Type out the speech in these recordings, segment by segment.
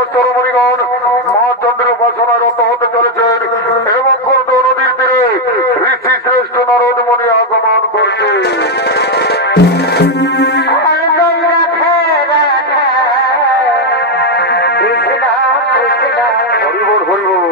সমস্ত রমণীগণ মা চন্দ্রের উপাসনায় রত হতে চলেছেন এবং কোন নদীর তীরে ঋষি শ্রেষ্ঠ নারদ মুনি আগমন করছে। হরিবল হরিবল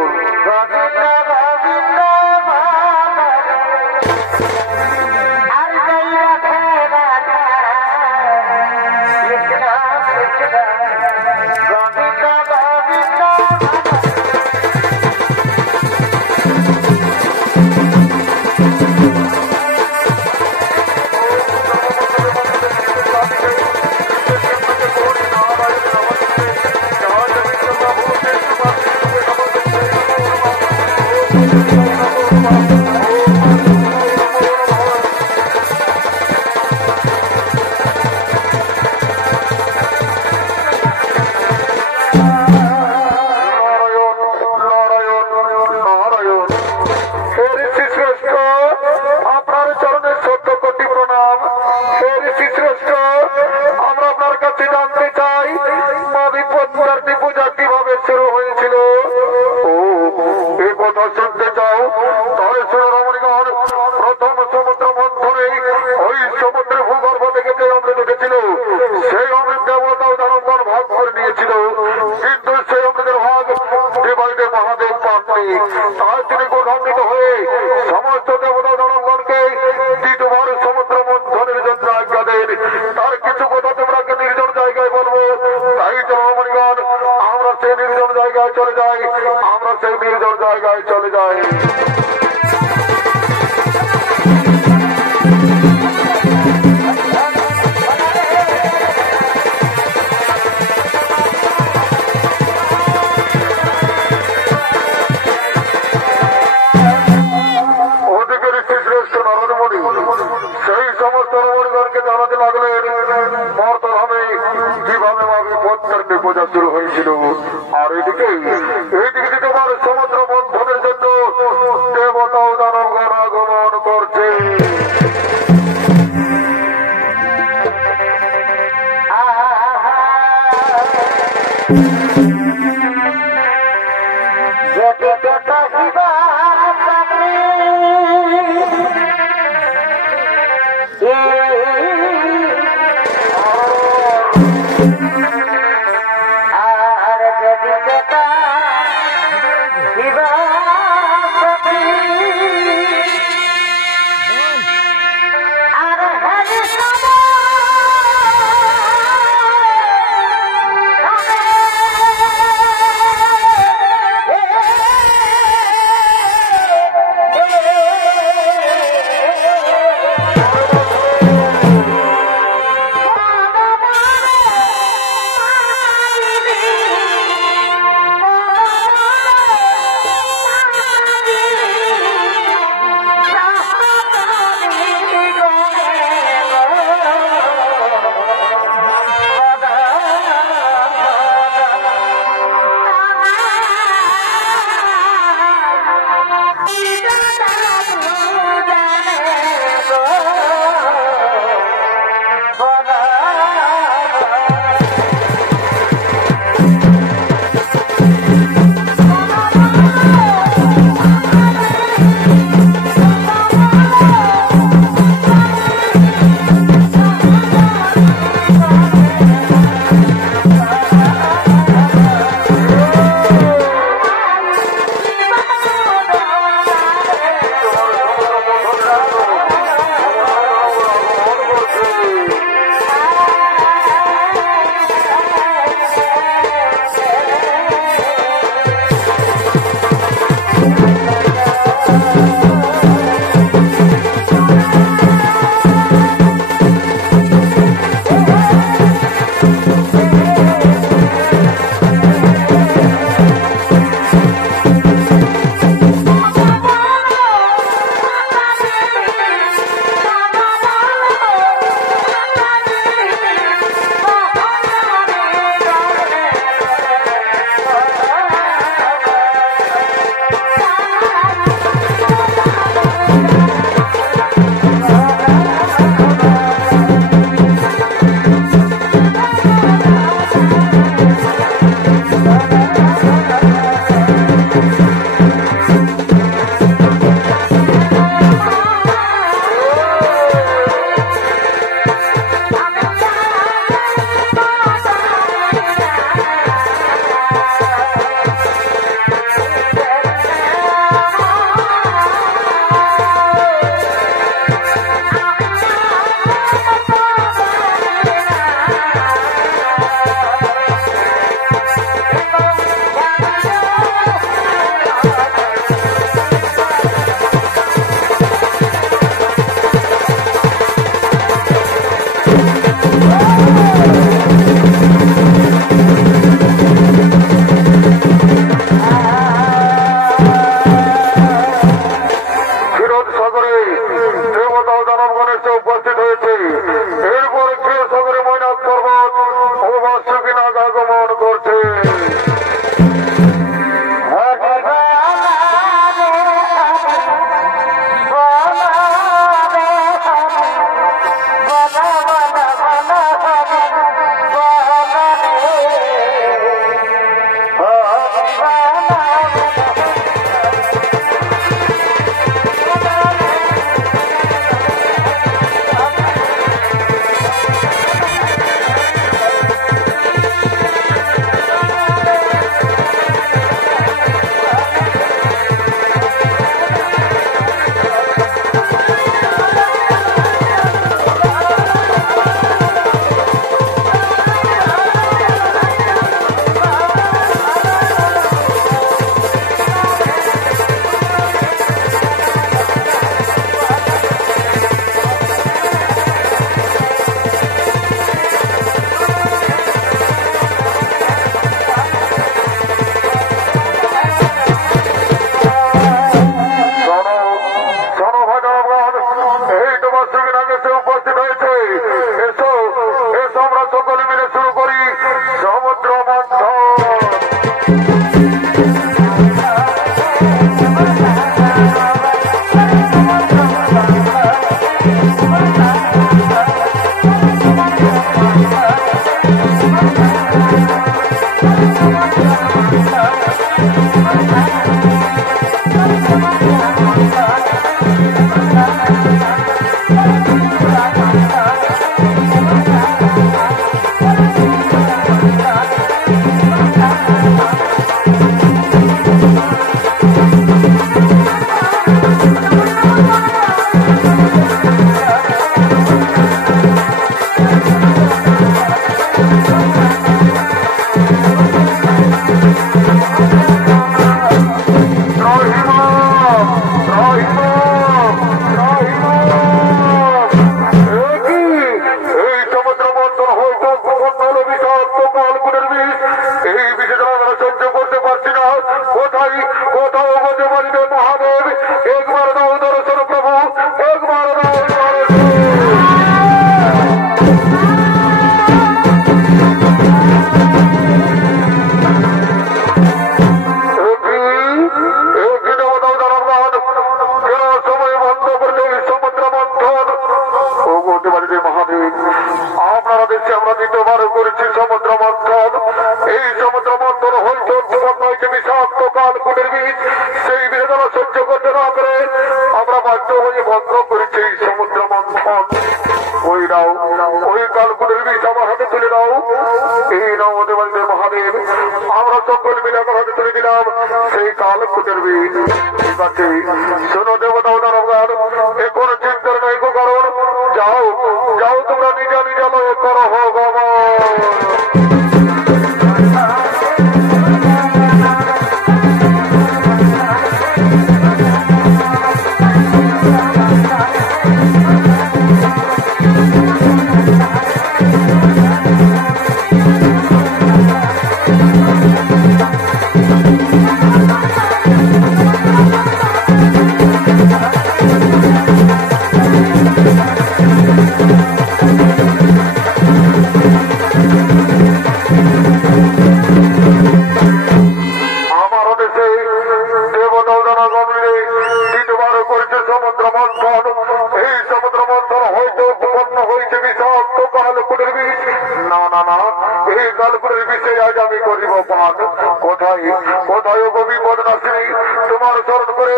কোথায় কোথায় গো বিপদ নাসিনী, তোমার স্মরণ করে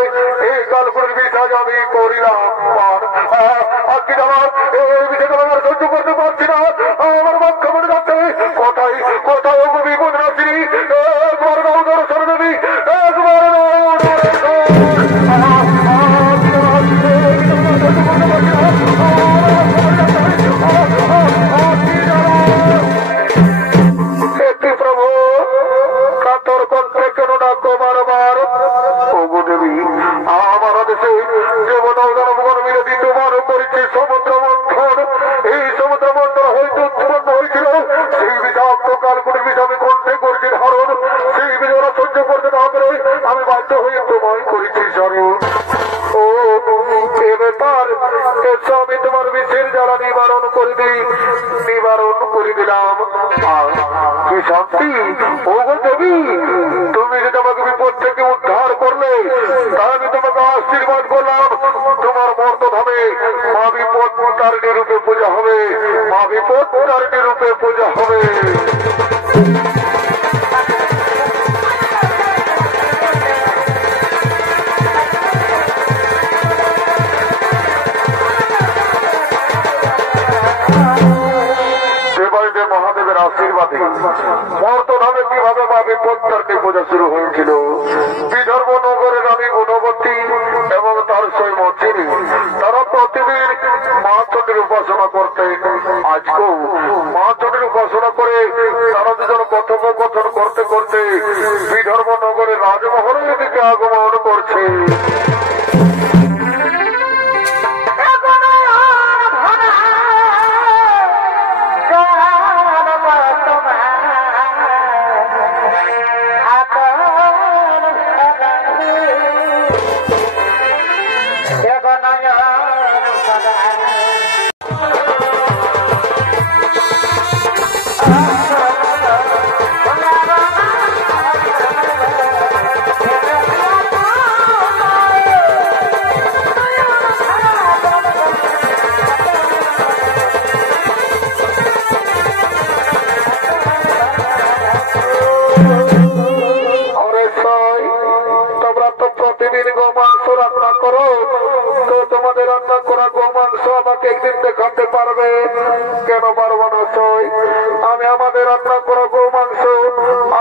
এই কালপুরের বিশ্বাস আমি করিলাম। আজকে আমার এই বিষয়টা আমার সহ্য করতে পারছি না, আমার পক্ষ মনে যাচ্ছে। কোথায় কোথায় গো বিপদ নাসিনী, একবার নাও দর্শন দেবী, একবার প্রভু কাতর কণ্ঠে কেন ডাকো বারবার। ওগো দেবী, আমার দেশে দেবতাগণ মিলে তোমার পরিচয় সমুদ্র মন্থন, এই সমুদ্র মন্থন হয়তো উৎপন্ন হয়েছিল সেই বিষাক্ত কালকুটির বিষয় আমি কণ্ঠে করেছি ধারণ। সেই বিষয় সহ্য করতে না পেরে আমি বাধ্য হয়ে তোমায় করেছি স্মরণ। ও এ ব্যাপার, এসো আমি তোমার বিষের জ্বালা নিবারণ করে দিলাম। আর কি শান্তি ওগো দেবী, তুমি যদি আমাকে বিপদ থেকে উদ্ধার করলে তাই আমি তোমাকে আশীর্বাদ করলাম। তোমার মর্তধামে মা বিপদ তারিণী রূপে পূজা হবে, মা বিপদ তারিণী রূপে পূজা হবে। মহাদেবের আশীর্বাদে মর্তধামে কিভাবে মা বিপত্তারিণী পূজা শুরু হয়েছিল। বিদর্ভ নগরের রানী গুণবতী এবং তার সৈমচিনী তারা প্রতিদিন মা চণ্ডীর উপাসনা করতেন। আজকেও মা চণ্ডীর উপাসনা করে তারা দুজন কথোপকথন করতে করতে বিদর্ভ নগরের রাজমহলের দিকে আগমন করছে। একদিন দেখাতে পারবে কেন পারবো না? আমি আমাদের রান্না করা গো মাংস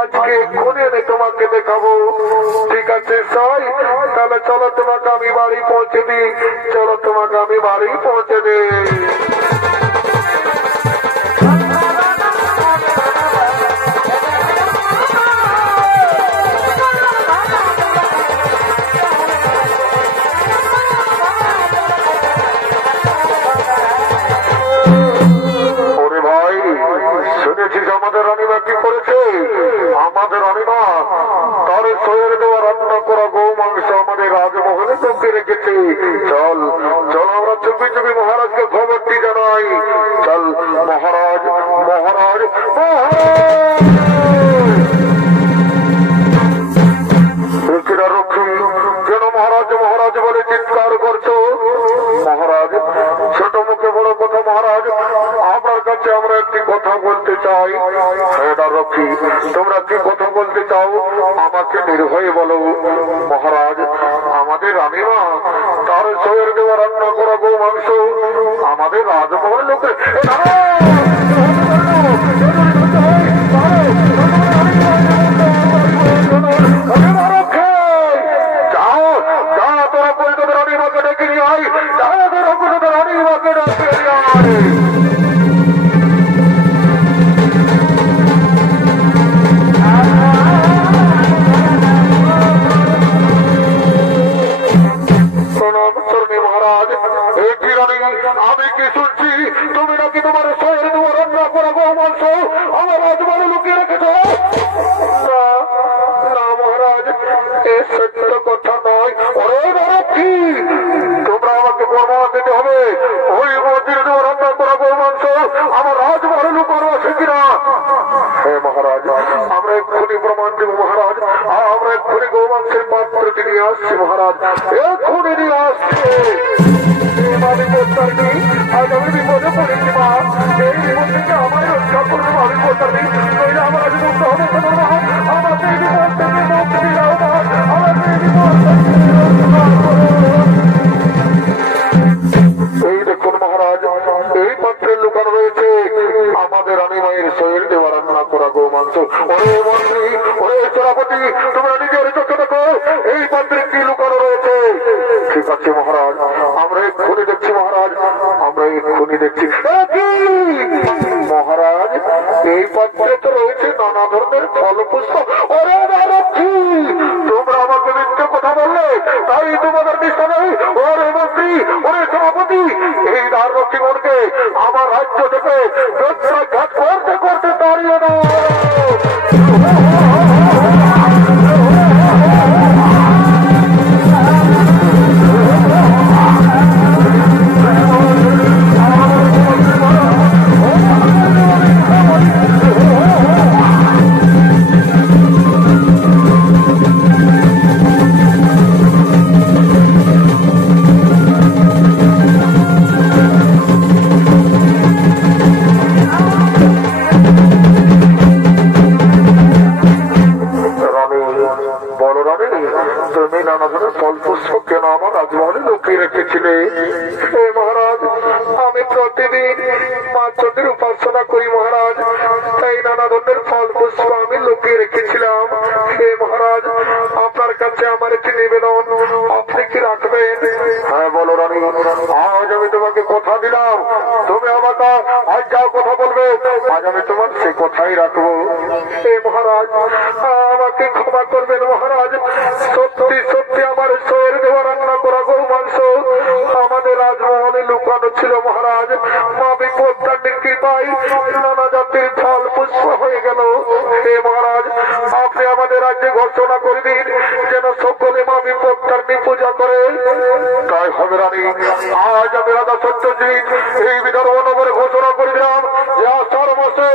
আজকে এক্ষুনি এনে তোমাকে দেখাবো। ঠিক আছে সই, তাহলে চলো তোমাকে আমি বাড়ি পৌঁছে দিই, চলো তোমাকে আমি বাড়ি পৌঁছে দিই। আমাদের রানীমা কি করেছে? আমাদের রানীমা তার সয়ের দেওয়া রান্না করা গৌ মাংস আমাদের রাজমহলে চোখে রেখেছে। চল চল আমরা চুপি চুপি মহারাজকে খবরটি জানাই। চল মহারাজ মহারাজ রক্ষীরা রক্ষী, কেন মহারাজ মহারাজ বলে চিৎকার করছো? মহারাজ ছোট মুখে বড় কথা মহারাজ, আপনার কাছে আমরা একটি কথা বলতে চাই। এটা রক্ষী, তোমরা কি কথা বলতে চাও আমাকে নির্ভয়ে বলো। মহারাজ আমাদের রানীমা তার সয়ের দেওয়া রান্না করা গো মাংস আমাদের রাজমহল লোকে যাও যা তোরা পরিষদের রানীমাকে ডেকে নিয়ে আয়, যা তোরা পরিষদের রানীমাকে ডেকে নিয়ে আয়। আমি কি শুনছি তুমি নাকি তোমার শহরে তোমার রান্না করা গো মাংস আমার রাজবাড়ি লুকিয়ে রেখেছ? না মহারাজ, এ সত্য কথা নয়। ওরে কি তোমরা আমাকে প্রমাণ দিতে হবে ওই মন্দিরে তোমার রান্না করা গো মাংস আমার রাজবাড়ি লুকানো আছে কিনা। হ্যাঁ মহারাজ, আমরা এক্ষুনি প্রমাণ দেব মহারাজ, আমরা এক্ষুনি গো মাংসের পাত্রটি নিয়ে আসছি মহারাজ, এক্ষুনি নিয়ে আসছে। আজ আমি বিপদে পড়েছি মা, এই বিপদ থেকে আমার রক্ষা করবে আমি করতে আমার আজ মুক্ত হবে আমাকে এই বিপদ দেখছি মহারাজ, আমরা এক্ষুনি দেখছি মহারাজ, আমরা এক্ষুনি দেখছি মহারাজ। এই পাত্রে তো রয়েছে নানা ধরনের ফল পুষ্প। ওরে তোমরা আমাকে মিথ্যে কথা বললে, তাই তোমাদের নিষ্ঠা নেই। ওরে মন্ত্রী, ওরে সভাপতি, এই দ্বার রক্ষীগণকে আমার রাজ্য থেকে ঘাট করতে করতে দাঁড়িয়ে দাও। তুমি নানা ধরনের ফল পুষ্প কেন আমার রাজমহলে লুকিয়ে রেখেছিলে? হে মহারাজ, আমি প্রতিদিন মা চন্দ্রের উপাসনা করি মহারাজ, তাই নানা ধরনের ফল পুষ্প আমি লুকিয়ে রেখেছিলাম। হে মহারাজ, আপনার কাছে আমার একটি নিবেদন, আপনি কি রাখবেন? হ্যাঁ বলো রানী। আজ আমি তোমাকে কথা দিলাম, তুমি আমাকে আজ যা কথা বলবে আজ আমি তোমার সে কথাই রাখবো। হে মহারাজ, আমাকে ক্ষমা করবেন মহারাজ। সত্যি সত্যি আমার শরীর দেওয়া রান্না করা গরু মাংস আমাদের রাজমহলে লুকানো ছিল মহারাজ। মা বিপত্তান্ডীর কৃপায় নানা জাতির ফল পুষ্প হয়ে গেল। হে মহারাজ, আপনি আমাদের রাজ্যে ঘোষণা করে দিন যেন সকলে মা বিপত্তান্ডী পূজা করে। তাই হবে রানী। আজ আমি রাজা সত্যজিৎ এই বিদর্ভ নগরে ঘোষণা করে দিলাম যে আষাঢ় মাসে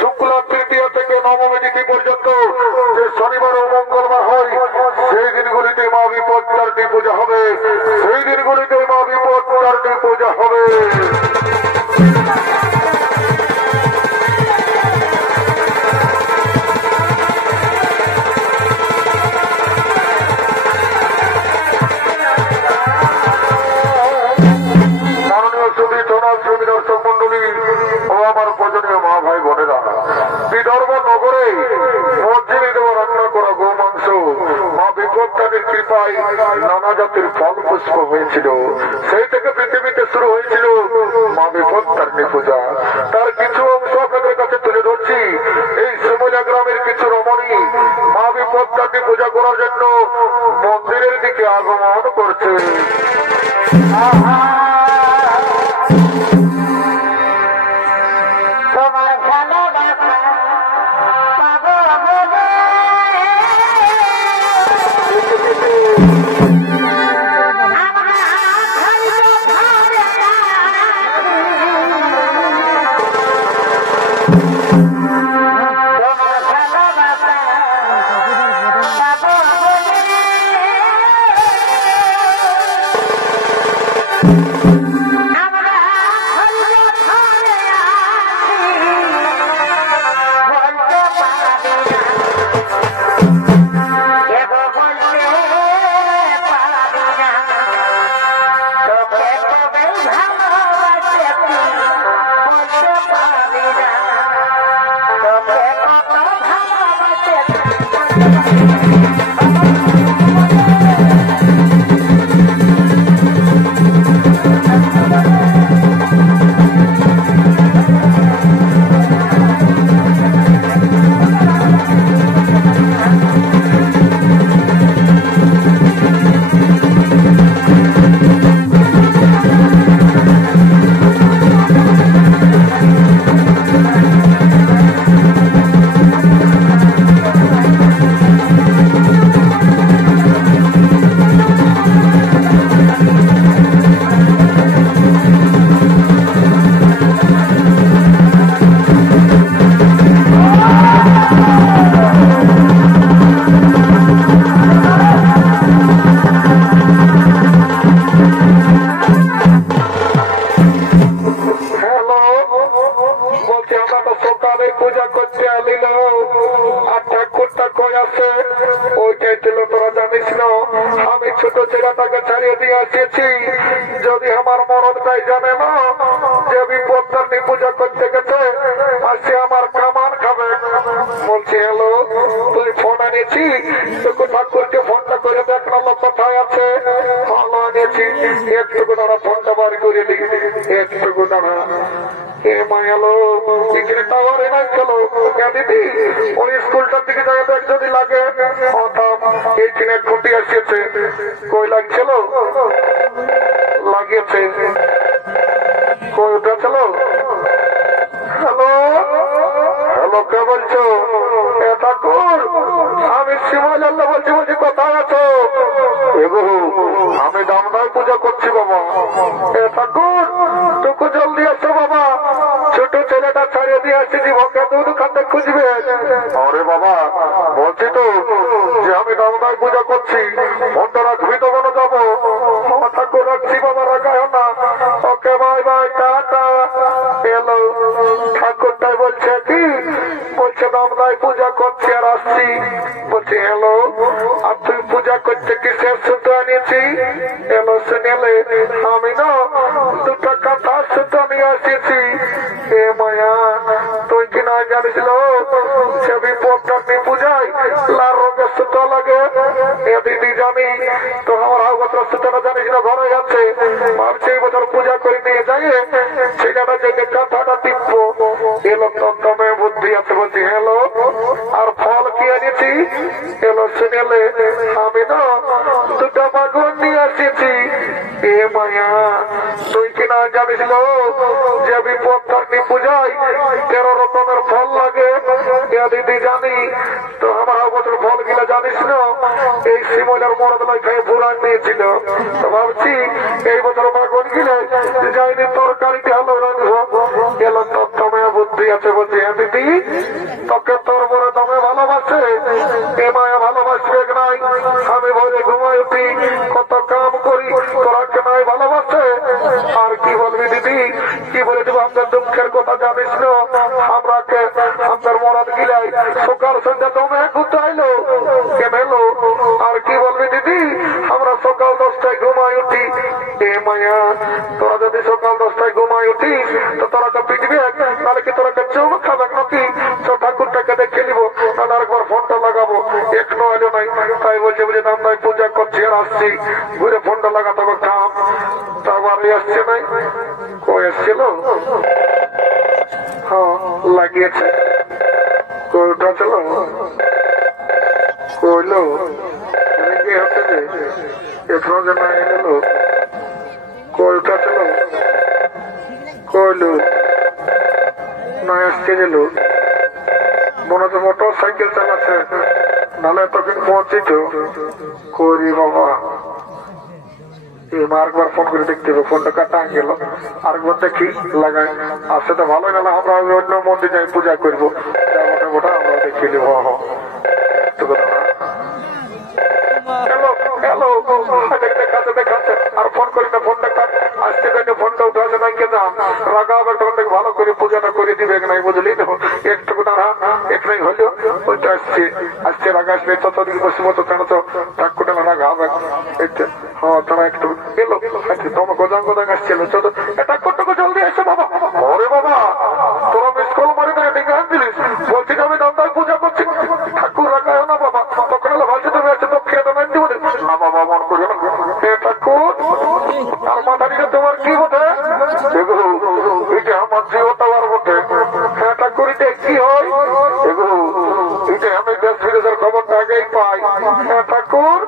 শুক্লা তৃতীয়া থেকে নবমী তিথি পর্যন্ত যে শনিবার ও মঙ্গলবার হয় সেই দিনগুলিতে মা বিপত্তারিণী পূজা হবে, সেই দিনগুলিতে মা বিপত্তারিণী পূজা হবে। মাননীয় সুধী জনাশ্রমী দর্শক মন্ডলী ও আমার পূজনীয় মা ভাই বোনেরা, বিদর্ভ নগরে মসজিদে দেওয়া রান্না করা গো মাংস মা বিপত্তারিণীর কৃপায় নানা জাতির ফল পুষ্প হয়েছিল। সেই থেকে পৃথিবীতে শুরু হয়েছিল মা বিপত্তারিণী পূজা। তার কিছু অংশ আপনাদের কাছে তুলে ধরছি। এই শিমুলিয়া গ্রামের কিছু রমণী মা বিপত্তারিণী পূজা করার জন্য মন্দিরের দিকে আগমন করছে। ওইটাই ছিল তোরা জানিস না আমি ছোট ছেলেটাকে ছাড়িয়ে দিয়ে আসিয়েছি। যদি আমার মরণটাই জানে না যে বিপত্তারিণী পূজা করতে গেছে আর সে আমার কামান খাবে। বলছি হ্যালো তুই ফোন আনিয়েছি তোকে ঠাকুরকে ফোনটা করে দেখলাম কোথায় আছে। ভালো আনিয়েছি একটুকু দাঁড়া ফোনটা বার করে দিই একটুকু দাঁড়া। এ মায়ালো এখানে টাওয়ারে নাই চলো দিদি ওই স্কুলটার দিকে যাই দেখ যদি লাগে। এইখানে এক ঘন্টি আসিয়েছে কই লাগছিল লাগিয়েছে কই ওটা চলো। হ্যালো হ্যালো কে বলছো? এ ঠাকুর আমি শিবাজাল্লা বলছি। বলছি কোথায় আছো? আমি দামদায় পূজা করছি বাবা। এ ঠাকুর টুকু জলদি আসো বাবা, ছোট ছেলেটা ছাড়িয়ে দিয়ে আসছি ভকে দুধ খাতে খুঁজবে। আরে বাবা বলছি তো যে আমি দামদায় পূজা করছি, ফোনটা রাখবি তো কোনো যাবো। ঠাকুর রাখছি বাবা, রাখায় না। Okay bye bye tata. এলো ঠাকুরটাই বলছে কি বলছে দামদায় পূজা করছি আর আসছি। বলছি হ্যালো আর তুই পূজা করতে কিসের সুতো আনিয়েছি? এলো শুনেলে আমি না দুটো কথা সুতো নিয়ে আসিয়েছি। এ মায়া তুই কি না জানিস সে বিপত্তারিণী পূজায় লাল রঙের সুতো লাগে। এ দিদি জানি তো আমার বছর সুতোটা জানিস না ঘরে আছে। ভাবছি এই বছর পূজা করে নিয়ে যাই ছেলেটা যে কথাটা টিপবো। এলো তমে বুদ্ধি আছে। বলছি হ্যালো আর ফল কি আনিয়েছি? এলো শুনেলে আমি না দুটো বাগুন নিয়ে আসিয়েছি। এ মায়া তুই কিনা জানিস যে বিপত্তারিণী পূজায় 13 রকমের ফল লাগে। দিদি জানি তো আমার বছর ফল গিলা জানিস না এই শিমলার মরদলাই খাই বুড়ান নিয়েছিল। তো ভাবছি এই বছর বাগুন গিলে যাইনি তরকারিতে হলো রাখবো। এলো তোর দমে বুদ্ধি আছে। বলছি হ্যাঁ দিদি তোকে তোর বড় দমে ভালোবাসে। এ মায়া ভালোবাসবে নাই? আমি ভোরে ঘুমাই উঠি কত কাম করি তোরা কেনাই ভালোবাসে। আর কি বলবি দিদি কি বলে দেবো আমাদের দুঃখের কথা জানিস না? আমরাকে আমাদের মরদ গিলাই সকাল সন্ধ্যা দমে ঘুরতে কেন এলো। আর কি বলবি দিদি আমরা সকাল 10টায় ঘুমাই উঠি। এ মায়া তোরা যদি সকাল 10টায় ঘুমাই উঠিস তো তোরা তো পিটবি তাহলে কি তোরা চৌক খাবে নাকি? ঠাকুরটাকে দেখে নিবো না আরেকবার ফোনটা লাগাবো। এখনো এলো নাই তাই বলছে বুঝে দামদায় পূজা করছি আর আসছি ঘুরে ফোনটা লাগাতে হবে কাম। তারপর আসছে নাই কই এসছিল হ্যাঁ লাগিয়েছে কইটা চলো কইলো হচ্ছে যে এখনো যে না এলো কইটা চলো কইলো না আসছে গেল। মনে হচ্ছে মোটর সাইকেল চালাচ্ছে নাহলে তখন পৌঁছিত করি বাবা। আরেকবার ফোন করে দেখতে হবে ফোনটা কাটা গেল। আরেকবার দেখি লাগাই আসছে তো ভালোই না আমরা অন্য মন্দির যাই পূজা করবো ওটা আমরা দেখে নেব। দেখাচ্ছে দেখাচ্ছে আর ফোন করি না ফোনটা কাট আসতে ফোনটা উঠে আসে নাই কেনা রাগাবে তখন ভালো করে পূজাটা করে দিবে নাই বুঝলি তো। একটুকু দাঁড়া একটাই হলো ওইটা আসছে আসছে রাগা আসবে ততদিন বসবো তো কেন তো ঠাকুরটা রাগা হবে। হ্যাঁ তারা একটু এলো তোমার গোদাং গোদাং আসছিল চলো ঠাকুরটাকে জলদি আসছে বাবা। ওরে বাবা তোরা মিস কল মারি তোকে ডেকে আনছিলিস বলছি আমি দামদায় পূজা করছি ঠাকুর রাগায় না বাবা। তখন এলো ভাবছি তুমি আসছে তো খেয়ে দেবেন দিব না বাবা মন করি না ঠাকুর আর মাথা নিয়ে তোমার কি বটে এটা আমার জীবনটা আর বটে। হ্যাঁ ঠাকুর এটা কি হয় এটা আমি দেশ বিদেশের খবরটা আগেই পাই। হ্যাঁ ঠাকুর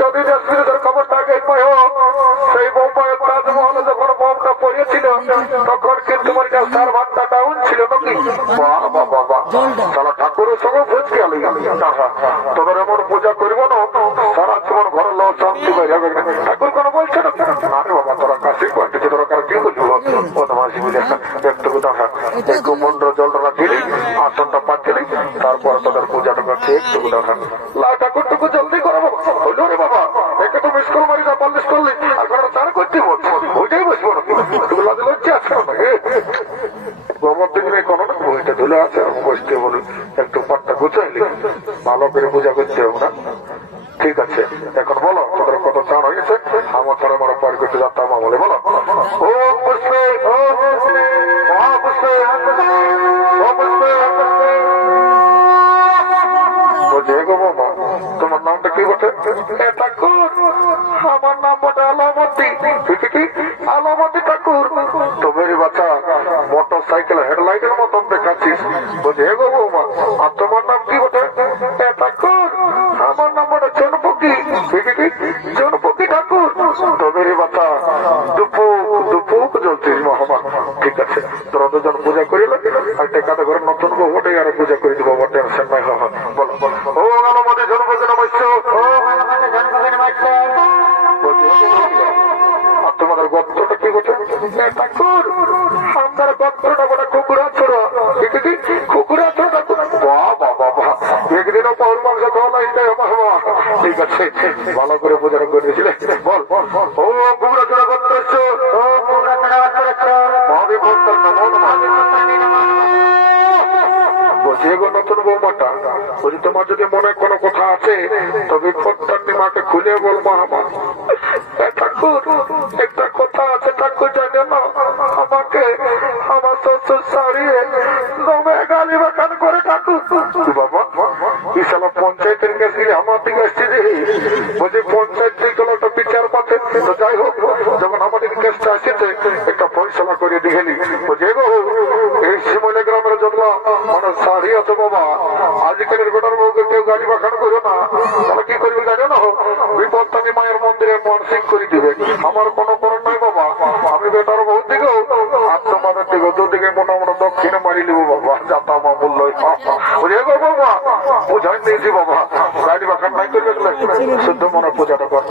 যদি দেশ বিদেশের খবরটা আগেই পাই হোক সেই বোম্বাইয়ের তাজমহলে যখন বোমটা পড়িয়েছিল তখন কিন্তু সার ভাতটা ডাউন ছিল নাকি? বাবা তাহলে ঠাকুরের সঙ্গে ভোজ গেল তোদের এমন পূজা করবো না সারা জীবন ঘরের লোক শান্তি পাই যাবে। ঠাকুর কোনো বলছে না বাবা তোরা কাছে কোয়ান্টিটি তোরা কার কি বলবো ও তোমার একটু দেখা একটু মন্ডল জলটা রাখিলি আসনটা পাচ্ছিলি তারপর তোদের পূজাটা করছে একটু দেখা ঠাকুরটুকু জলদি করো বাবা। হইল রে বাবা একে তো মিস কল মারি না পাল্লিশ করলি আর ঘরে চার করতে ওইটাই বসবো না তুমি লাজে লজ্জা আছে গোবর দিনে কোনো না বইটা ধুলে আছে বসতে বলি একটু পাটটা গুছাইলি ভালো ভালো করে পূজা করতে হবে না? ঠিক আছে, এখন বলো তোদের কত চান হয়েছে? আমার ছাড়া আমরা পার করতে যাতাম আমলে বলো। ও পুষ্পে, ও পুষ্পে, মহাপুষ্পে, ও পুষ্পে, তোমার নামটা কি বটে? ঠাকুর, আমার নাম বটে আলামতি। আলামতি ঠাকুর। তো মেরি বাচ্চা মোটর সাইকেল হেডলাইটের মতন দেখাচ্ছিস। বলছে হে গো বৌমা, আর তোমার নাম কি বটে? ঠাকুর, আমার নাম বটে জনপক্ষী। জনপক্ষী ঠাকুর। তো মেরি বাচ্চা দুপুক জ্বলছিস মহামা। ঠিক আছে, তোরা দুজন পূজা করিল আর টেকাতে ঘরে নতুন গো বটে আর পূজা করে দিব। টেনশন নাই। বলো ও আলামতি জনপক্ষী নমস্য। আর তোমাদের গোত্রটা কি বটে? ঠাকুর, আমার গোত্রটা বটে কুকুরা ছোড়া। কুকুরা ছোড়া। বাবা, একদিনও পৌর মাংস খাওয়া নাই। ঠিক আছে, ভালো করে পূজা করে দিয়েছিলে। বল ও কুকুরা ছোড়া গোত্র মহাদেব বলছি গো নতুন বৌমাটা, বলছি তোমার যদি মনে কোনো কথা আছে তবে প্রত্যেকটি মাকে খুলে বলবো। আমার ঠাকুর একটা কথা আছে ঠাকুর, জানে না আমাকে আমার শ্বশুর সারিয়ে নমে গালি বাখান করে ঠাকুর। বাবা ইসালা পঞ্চায়েতের কেস গিয়ে আমার দিকে আসছে যে বলছি পঞ্চায়েত থেকে একটা বিচার পাচ্ছে। তো যাই হোক, যখন আমাদের কেসটা আসছে একটা ফয়সলা করে দিঘেলি। বলছি গো এই শিমলে গ্রামের জন্য মানে সারি আছে বাবা, আজকালের গোটার বউকে কেউ গালি বাখান করো না। তাহলে কি করবি জানো না? বিপত্তানি মায়ের মন্দিরে মানসিক করে দিবে। আমার কোনো করণ নাই বাবা, আমি বেটার বউ দিকেও আর তোমাদের দিকেও দুদিকে মনে আমরা দক্ষিণে মারি নিবো বাবা। যাতা মা মূল্য বুঝে গো বাবা, বুঝাই দিয়েছি বাবা। গাড়ি বাখান নাই করবে শুদ্ধ মনে পূজাটা কর।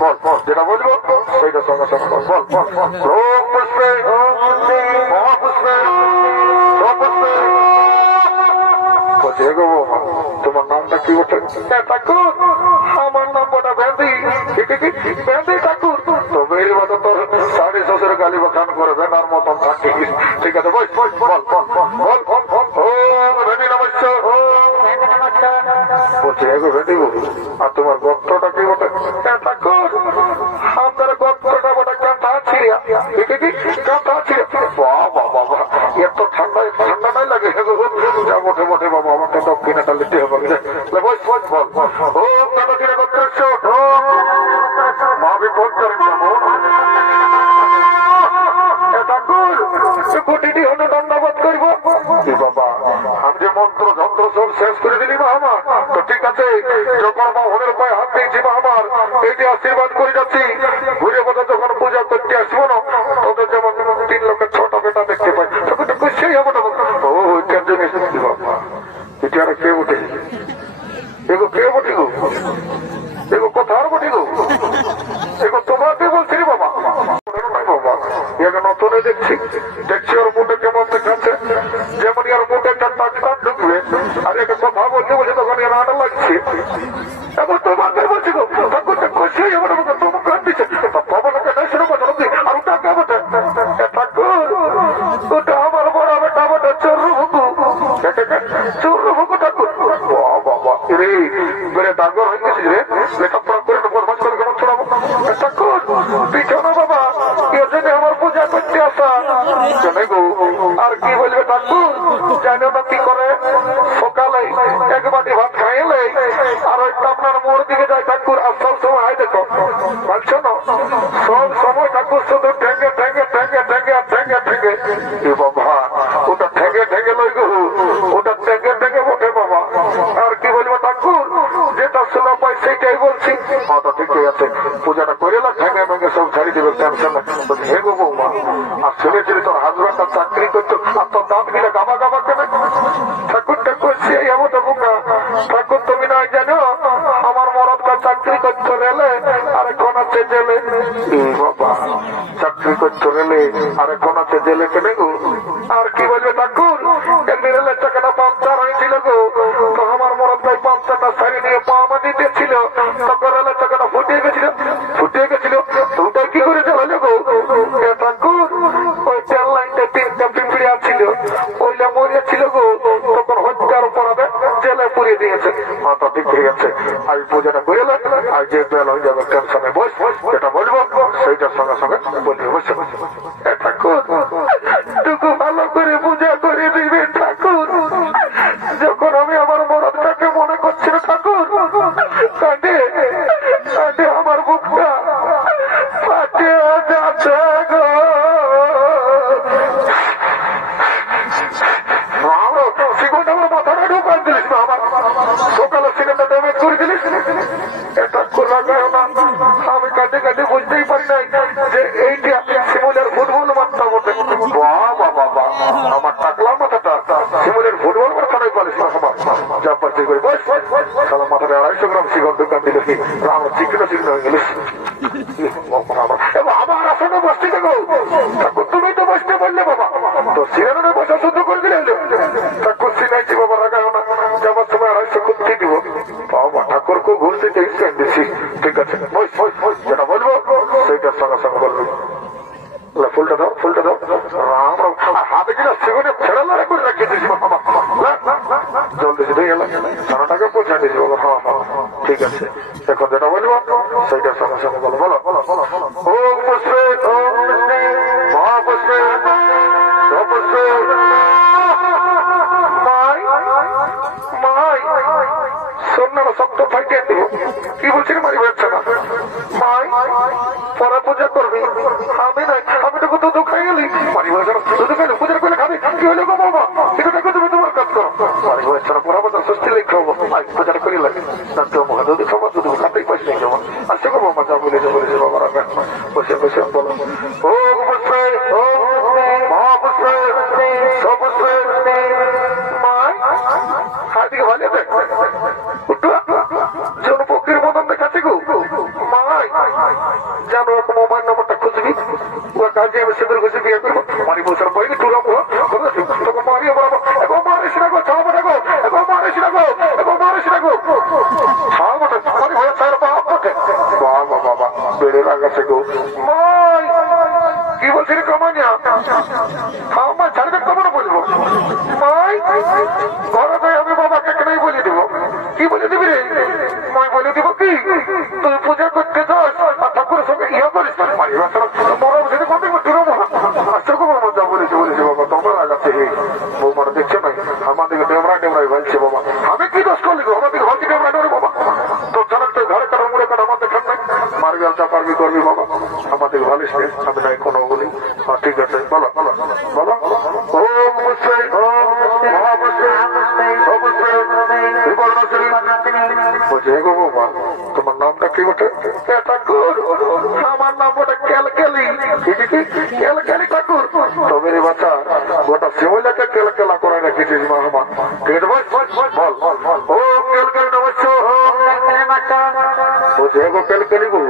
বল যেটা বলবো সেইটা সঙ্গে সঙ্গে বল। পুষ্পে মহাপুষ্পে পুষ্পে। বলছে গো বাবা, তোমার নামটা কি বটে? ঠাকুর, আমার নাম বটা ভেন্দি। ভেন্দি ঠাকুর। তো মেয়ের মতো তোর সাড়ে শ্বশুর গালি বাখান করে ভেনার মতন থাকি। ঠিক আছে, বল বল বল বল বল বল। ও ভেন্দি নমস্কার। বলছে গো ভেন্দি বাবু, আর তোমার গোত্রটা কি বটে? ঠাকুর, আপনার গোত্রটা বটে কাঁথা ছিড়িয়া। কাঁথা ছিড়িয়া। বাবা বাবা, এত ঠান্ডা নাই লাগে যা বটে বটে বাবা। আমাকে দক্ষিণাটা লিখতে হবে। বল বল বল। ও কাঁথা ছিড়ে গোত্র মা বিপদ করে ঠাকুর, কোটিটি হলে দণ্ডবোধ করবো। বাবা আমি যে মন্ত্র যন্ত্র সব শেষ করে দিলি মা আমার। তো ঠিক আছে, যখন মা হলের পায়ে হাত দিয়েছি মা আমার, এটি আশীর্বাদ করে যাচ্ছি। ঘুরে বোধ যখন পূজা করতে আসবো না, তোদের যেমন 3 লক্ষের 6টা বেটা দেখতে পাই, তখন তো খুশি হবো না। ও এটার জন্য এসেছি বাবা। এটি আর কে উঠে এগো, কে বটি গো? এগো কোথার বটি গো? এগো তোমাকে বলছি রে বাবা। বাবা একে নতুন দেখছি ওর মুখে কেমন দেখাচ্ছে, যেমন ওর মুখে একটা ডাক্তার ঢুকবে আর একে কথা বলতে বলছে তখন এর আটা লাগছে। এবং তোমাকে বলছি গো, ঠাকুরটা খুশি হয়ে যাবে না। তোমাকে দিচ্ছে বাবাকে নাই শুরু কথা বলছি। আর ওটা কে বটে? ঠাকুর, ওটা আমার বড় বেটা বটে চোরবুকু। চোরবুকু ঠাকুর। বাবা রে বেড়ে ডাঙ্গর হয়ে গেছিস রে। লেখাপড়া করে বরবাদ করে কেমন ছড়াবো? ঠাকুর পিছনে বাবা, এর জন্য আমার পূজা করতে আসা। জানে গো আর কি বলবে ঠাকুর, জানে না কি করে? সকালে এক বাটি ভাত খাইলে আর ওই আপনার মোড় দিকে যায় ঠাকুর। আর সব সময় হয় দেখো বলছো না, সব সময় ঠাকুর শুধু ঠেঙ্গে ঠেঙ্গে ঠেঙ্গে ঠেঙ্গে ঠেঙ্গে ঠেঙ্গে। এ বাবা ওটা ঠেঙ্গে ঠেঙ্গে লই গো, ওটা ঠেঙ্গে ঠেঙ্গে বটে বাবা। আর কি বলবো ঠাকুর, যেটা শোনা পাই সেইটাই বলছি। তো ঠিকই আছে, পূজাটা করে না ঠেঙ্গে ভেঙে সব ছাড়ি দেবে, টেনশন না। হে গো বৌমা, আর শুনেছিলি তোর হাজবেন্ডটা চাকরি করতো আর তোর দাঁত গিলে গাবা গাবা কেন? ঠাকুরটা করছি এমন বোকা। ঠাকুর তুমি নয় জানো, আমার মরদটা চাকরি করতো রেলে আর এখন আছে জেলে। বাবা চাকরি করতো রেলে আর এখন আছে জেলে কেন গো? আর কি বলবে ঠাকুর, একদিন রেলের চাকাটা পাংচার হয়েছিল গো। তো আমার মরদটাই পাংচারটা সারি নিয়ে পা মাটি দিয়েছিল, তখন রেলের চাকাটা ফুটিয়ে গেছিল। তো ওটাই কি করে চালালে গো? ঠাকুর ওই ট্রেন লাইনটা 3টা পিঁপড়িয়া ছিল, ওইটা মরিয়া ছিল গো। তখন হত্যার অপরাধে জেলে পুড়িয়ে দিয়েছে। তো আমি পূজাটা করে এলাম আর যে বেল হয়ে যাবে টেনশনে বস যেটা বলবো সেইটার সঙ্গে সঙ্গে বলবি বসে ঠাকুর টুকু ভালো করে পূজা করে দিবে ঠাকুর। যখন আমি আমার মরদটাকে মনে করছি না ঠাকুর কাঁদে কাঁদে আমার বুকটা ফাটে যাচ্ছে গো। মাথাটা ঢুকান দিলিস না আমার সকালে সিনেমা ড্যামেজ করে দিলিস এটা খোলা গেল না। আমি কাঁদে কাঁদে বুঝতেই পারি নাই যে এইটা শিমুলের ফুটবল মারটা বটে। বাবা আমার টাকলা মাথাটা শিমুলের ফুটবল মারটা নাই পারিস না আমার যা পারছি করে বস সালা মাথাটা 250 গ্রাম শিকন দোকান দিল কি আমার চিকনো চিকনো হয়ে গেলিস। আমার আসনে বসতে দেখো তুমি তো বসতে বললে বাবা তো সিনেমা বসা শুদ্ধ করে দিলে ঠাকুর সিনাইছি বাবা রাখা না যাবার সময় 250 করতে দিব বাবা ঠাকুরকে ঘুষ দিতে দিচ্ছি। ঠিক আছে যেটা বলবো সেইটার সঙ্গে সঙ্গে বলবো। ফুলটা দাও ফুলটা দাও রাম রাম হাতে কিনা সেগুনে ছেড়ে লড়াই করে রাখিয়ে দিস বাবা জলদি যেতে গেল সারাটাকে পৌঁছা দিস বাবা। হ্যাঁ ঠিক আছে এখন যেটা বলবো সেইটার সঙ্গে সঙ্গে বলো বলো ওম পুষ্পে মহাপুষ্পে পুষ্পে সন্ন্যারা শক্ত ফাইটে দেবো কি বলছি মারি যাচ্ছে না মাই পরে পূজা করবি আমি নাই আমি তো কত দুঃখ খাই গেলি মারি যাচ্ছে না শুধু কেন পূজা করলে খাবি কি হলো গো বাবা এটা দেখো তুমি তোমার কাজ করো মারি যাচ্ছে না পুরা বাজার ষষ্ঠী লিখ খাবো পূজাটা করি লাগে না তো মহাদুদি খাবো দুধ খাতেই পাইস নেই জমা আসছে গো বাবা যা বলেছে বাবা রাখা বসে বসে বলো ও পুষ্পে ও মহাপুষ্পে সপুষ্পে মাই হাতিকে ভালো জনপক্ষের মতন দেখাচ্ছে গো মাই জানো মোবাইল নম্বরটা খুঁজবি ও কাজে আমি সেদের ঘুষে বিয়ে করবো মারি বছর পরে টুরা মুখ তখন মারিয়ে বলবো এখন মারিস না গো ছাওয়াটা গো এখন মারিস না গো এখন মারিস না গো ছাওয়াটা মারি হয়ে চার বাপ বটে বাবা বাবা বেড়ে লাগাচ্ছে গো মাই কি বলছি রে কমানিয়া আমার ছাড়বে কমন বলবো মাই ঘরে যাই আমি বাবাকে কেন বলে দিব কি বলে দিবি রে মই বলে দিব কি তুই পূজা করতে যাস আর ঠাকুরের সঙ্গে ইয়া করিস মরম সেটা কত মজা বলেছে বাবা তোমরা লাগাচ্ছে বৌমারা দেখছে নাই আমাদেরকে ডেমরা ডেমরাই ভালছে বাবা আমি কি দোষ করলি গো আমাদের ঘরকে ডেমরা ডেমরা বাবা তোর ছাড়া তুই ঘরে কাটা মুড়ে কাটা আমাদের দেখান নাই মারবি আলচা পারবি করবি বাবা আমাদের ভালিস নেই আমি নাই কোনো বলি ঠিক আছে বলো বলো বলো ওম পুষ্পে মহাপুষ্পে সপুষ্পে বলছে গো বাবা তোমার নামটা কি বটে ঠাকুর আমার নাম বটে কেলকেলি কেলকেলি ঠাকুর তবে রে বাচ্চা গোটা শিমলাকে কেলকেলা করে রেখেছিস মা আমার ঠিক আছে বল ও কেলকেলি নমস্য বলছে গো কেলকেলি গো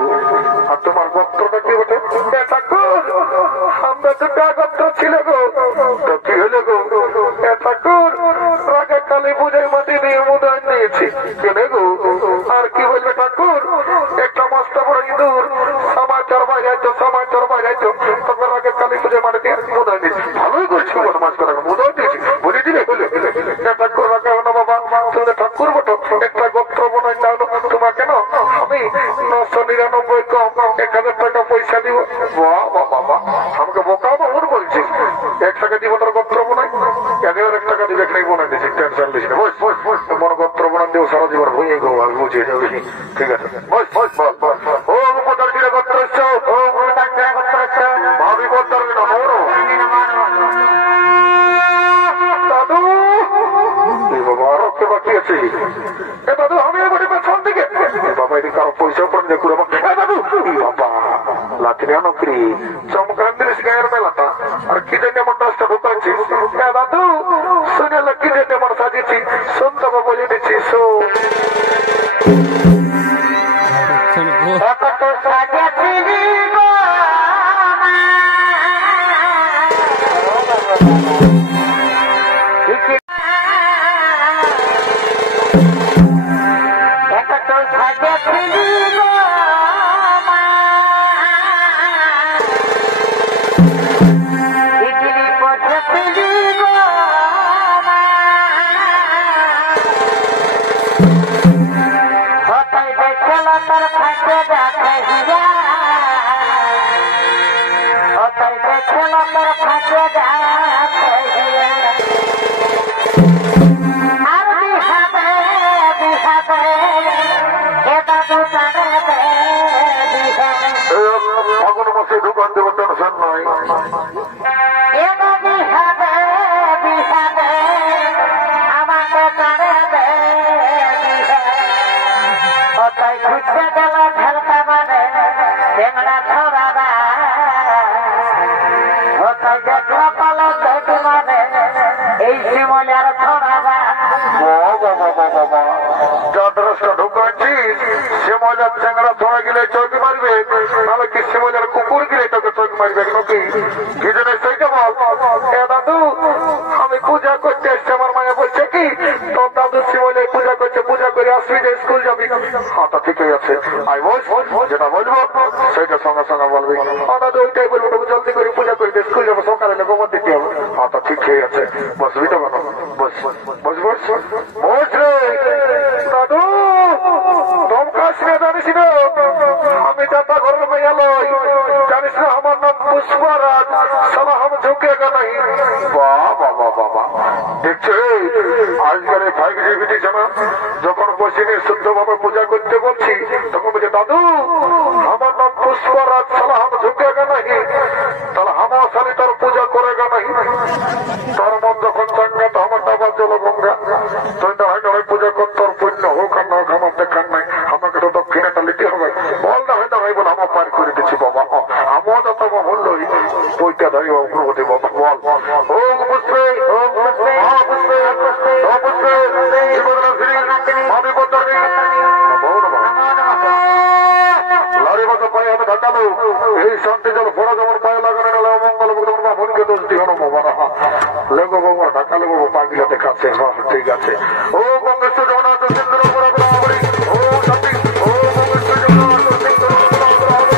আর তোমার গোত্রটা কি বটে ঠাকুর আমরা দুটা গোত্র ছিল গো তো কি হলো গো ঠাকুর রাগে কালী পূজায় মাটি দিয়ে মুদায় নিয়েছি কেনে গো আর কি বলবে ঠাকুর একটা মস্ত বড় ইঁদুর সমাচার বাজাইতো তখন আগে কালী পূজায় মাটি দিয়ে মুদায় নিয়েছি ভালোই করছি মাছ করা মুদায় দিয়েছি বলে দিলে ঠাকুর রাখা হলো বাবা তুমি ঠাকুর বটো একটা গোত্র বোনাই চাইলো তোমার কেন আমি 999 কম 1000 টাকা পয়সা দিব বাবা আমাকে বোকা বাবুর বলছি 1 টাকা দিব তোর গোত্র বোনাই 1000 টাকা দিবে একটাই বোনাই দিয়েছি টেনশন লিস না মনে গোত্র বোনাই দেবো সারা জীবন ভুঁয়ে গো আমি বুঝিয়ে যাবি ঠিক আছে ও গোত্র গোত্র ভাবি গোত্র দাদু বাবা রক্ত বাকি আছে দাদু আমি এবারে পেছন দিকে বাবা এদিকে কারো পয়সা পড়ে দেখো দাদু বাবা লাঠিনে নকরি চমকান দিলিস গায়ের মেলাটা আর কি জন্য আমার দশটা ঢুকাচ্ছিস দাদু শুনে কি জন্য আমার সাজিয়েছি শুনতে বলে দিচ্ছি গেল তোর ফাঁকে দেখে হিয়া ও তাই দেখল তোর ফাঁকে দেখে হিয়া আর বিহাবে বিহাবে এটা তো জানে দে বিহাবে ফাগুন মাসে ঢুকান দেব টেনশন নাই এটা বিহাবে বিহাবে আমাকে জানে দে ও তাই ঘুরতে গেল ঢেলকা মানে টেংরা ধরাবা ও তাই দেখলো পালো দেখি মানে এই শিমলের ধরাবা যা ড্রেসটা ঢুকাচ্ছিস শিমলের চ্যাংড়া ধরা গেলে চৌকি মারবে নাহলে কি শিমলের কুকুর গেলে তোকে চৌকি মারবে নাকি কি জানিস সেইটা বল এ দাদু আমি পূজা করতে এসছি আমার মায়া বলছে কি তোর দাদু শিমলে পূজা করছে পূজা করে আসবি যে স্কুল যাবি হ্যাঁ তা ঠিকই আছে আই বল যেটা বলবো সেইটা সঙ্গে সঙ্গে বলবি হ্যাঁ দাদু ওইটাই বলবো তোকে জলদি করে পূজা করে স্কুল যাবো সকালে গোবর দিতে হবে হ্যাঁ তা ঠিকই আছে বসবি তো কেন বস বস বস বস রে দাদু দমকাশ না জানিস না আমি যাতা ঘরের মেয়ে লই জানিস না আমার নাম পুষ্পারাজ সালা হাম ঝুঁকেগা নাই বাবা বাবা বাবা দেখছো আজকাল এই 5G জানা যখন বসিনি শুদ্ধভাবে পূজা করতে বলছি তখন বলছে দাদু আমার নাম পুষ্পারাজ সালা হাম ঝুঁকেগা নাই তাহলে হামা সালি তার পূজা করেগা নাই তোর মন যখন চাঙ্গা তো আমার ডাবার জল গঙ্গা তুই তো হয় না পূজা কর তোর পুণ্য হোক আর না হোক আমার দেখার নাই আমাকে তো দক্ষিণাটা নিতে হবে বল না হয় না ভাই বল আমার পার করে দিচ্ছি বাবা আমার যত হল্লই বইটা ধরি অগ্রগতি বাবা বল ও বুঝবে ও বুঝবে বুঝবে ও বুঝবে আমি বলতে লারে মতো পায়ে আমি ঢাকালো এই শান্তি জল ফোড়া যেমন পায়ে লাগানো গেল মঙ্গল তোমার মনকে দোষ দিও না বাবা না লেগো বাবা ঢাকালো বাবু পাগিলা দেখাচ্ছে হ্যাঁ ঠিক আছে ও কংগ্রেস জগন্নাথ সিন্ধুর বরাবর ও শান্তি ও কংগ্রেস জগন্নাথ সিন্ধুর বরাবর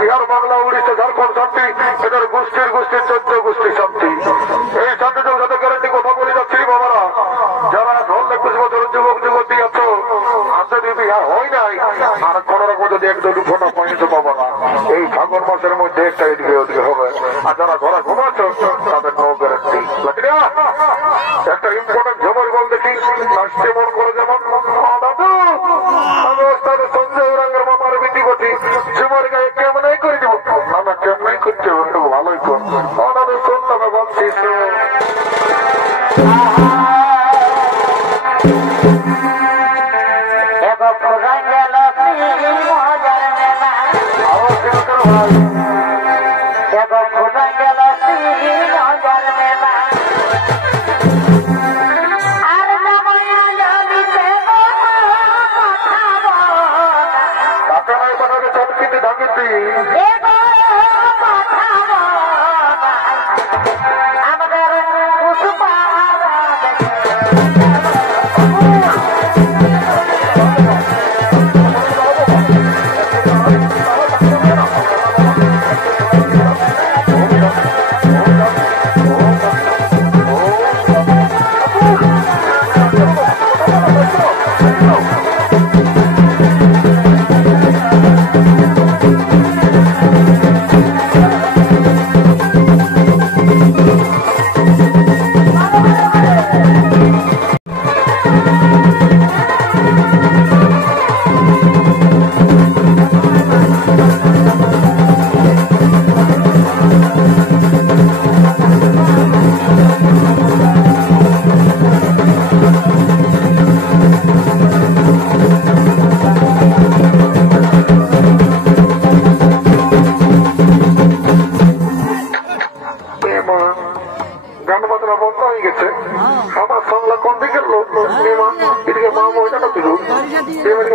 বিহার বাংলা উড়িষ্যা ঝাড়খণ্ড শান্তি এদের গোষ্ঠীর 14 গোষ্ঠী শান্তি এই শান্তির সাথে গ্যারান্টি কথা বলে যাচ্ছি বাবারা যারা 21 বছরের যুবক যুবতী আছো যদি বিবাহ হয় নাই আর কোন রকম যদি এক দুটো ফোটা পয়েন্ট পাবো না এই ফাগুন মাসের মধ্যে একটা এদিকে ওদিকে হবে আর যারা ঘোরা ঘুমাচ্ছ তাদের নো গ্যারান্টি একটা ইম্পর্টেন্ট খবর বল দেখি লাস্টে মন করে যেমন দাদু আমি ওস্তাদের সঞ্জয় রঙের মামার বিটি বটি যুবর গায়ে কেমন করে দিব না কেমন করতে হবে ভালোই কর দাদু শুনতে হবে বলছিস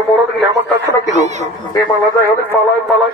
মরদ গেলে আমার কাছে না কিছু বিমলা যাই হলে পালায় পালায়